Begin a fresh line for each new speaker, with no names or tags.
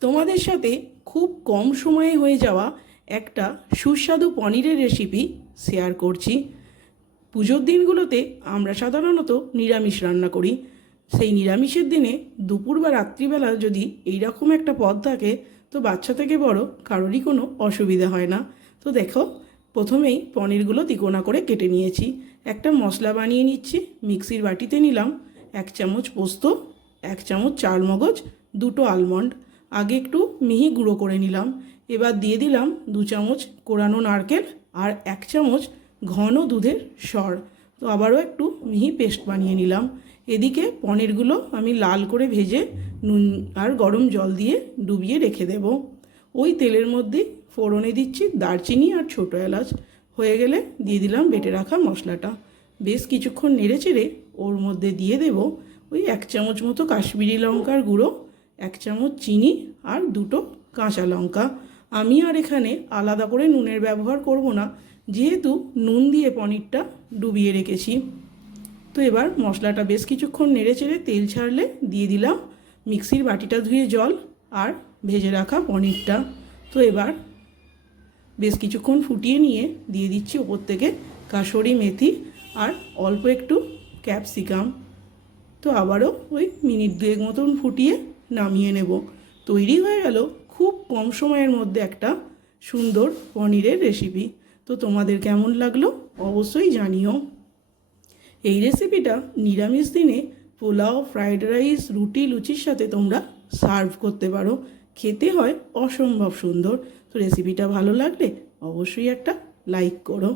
তোমাদের সাথে খুব কম সময়ে হয়ে যাওয়া একটা সুস্বাদু পনিরের রেসিপি শেয়ার করছি। পুজোর দিনগুলোতে আমরা সাধারণত নিরামিষ রান্না করি। সেই নিরামিষের দিনে দুপুর বা রাত্রিবেলা যদি এই রকম একটা পদ থাকে, তো বাচ্চা থেকে বড় কারোরই কোনো অসুবিধা হয় না। তো দেখো, প্রথমেই পনিরগুলো তিকোনা করে কেটে নিয়েছি। একটা মশলা বানিয়ে নিচ্ছি, মিক্সির বাটিতে নিলাম এক চামচ পোস্ত, এক চামচ চাল মগজ দুটো আলমন্ড আগে একটু মিহি গুঁড়ো করে নিলাম। এবার দিয়ে দিলাম দু চামচ কোরানো নারকেল আর এক চামচ ঘন দুধের সর। তো আবারও একটু মিহি পেস্ট বানিয়ে নিলাম। এদিকে পনিরগুলো আমি লাল করে ভেজে নুন আর গরম জল দিয়ে ডুবিয়ে রেখে দেব। ওই তেলের মধ্যে ফোড়নে দিচ্ছি দারচিনি আর ছোটো এলাচ। হয়ে গেলে দিয়ে দিলাম বেটে রাখা মশলাটা। বেশ কিছুক্ষণ নেড়ে চেড়ে ওর মধ্যে দিয়ে দেব ওই এক চামচ মতো কাশ্মীরি লঙ্কার গুঁড়ো এক চামচ চিনি আর দুটো কাঁচা লঙ্কা। আমি আর এখানে আলাদা করে নুনের ব্যবহার করব না, যেহেতু নুন দিয়ে পনিরটা ডুবিয়ে রেখেছি। তো এবার মশলাটা বেশ কিছুক্ষণ নেড়ে চেড়ে তেল ছাড়লে দিয়ে দিলাম মিক্সির বাটিটা ধুয়ে জল আর ভেজে রাখা পনিরটা। তো এবার বেশ কিছুক্ষণ ফুটিয়ে নিয়ে দিয়ে দিচ্ছি ওপর থেকে কাসরি, মেথি আর অল্প একটু ক্যাপসিকাম। তো আবারও ওই মিনিট দুয়েক মতন ফুটিয়ে নামিয়ে নেব। তৈরি হয়ে গেল খুব কম সময়ের মধ্যে একটা সুন্দর পনিরের রেসিপি তো তোমাদের কেমন লাগল অবশ্যই জানিও। এই রেসিপিটা নিরামিষ দিনে পোলাও ফ্রাইড রাইস রুটি, লুচির সাথে তোমরা সার্ভ করতে পারো। খেতে হয় অসম্ভব সুন্দর। তো রেসিপিটা ভালো লাগলে অবশ্যই একটা লাইক করো।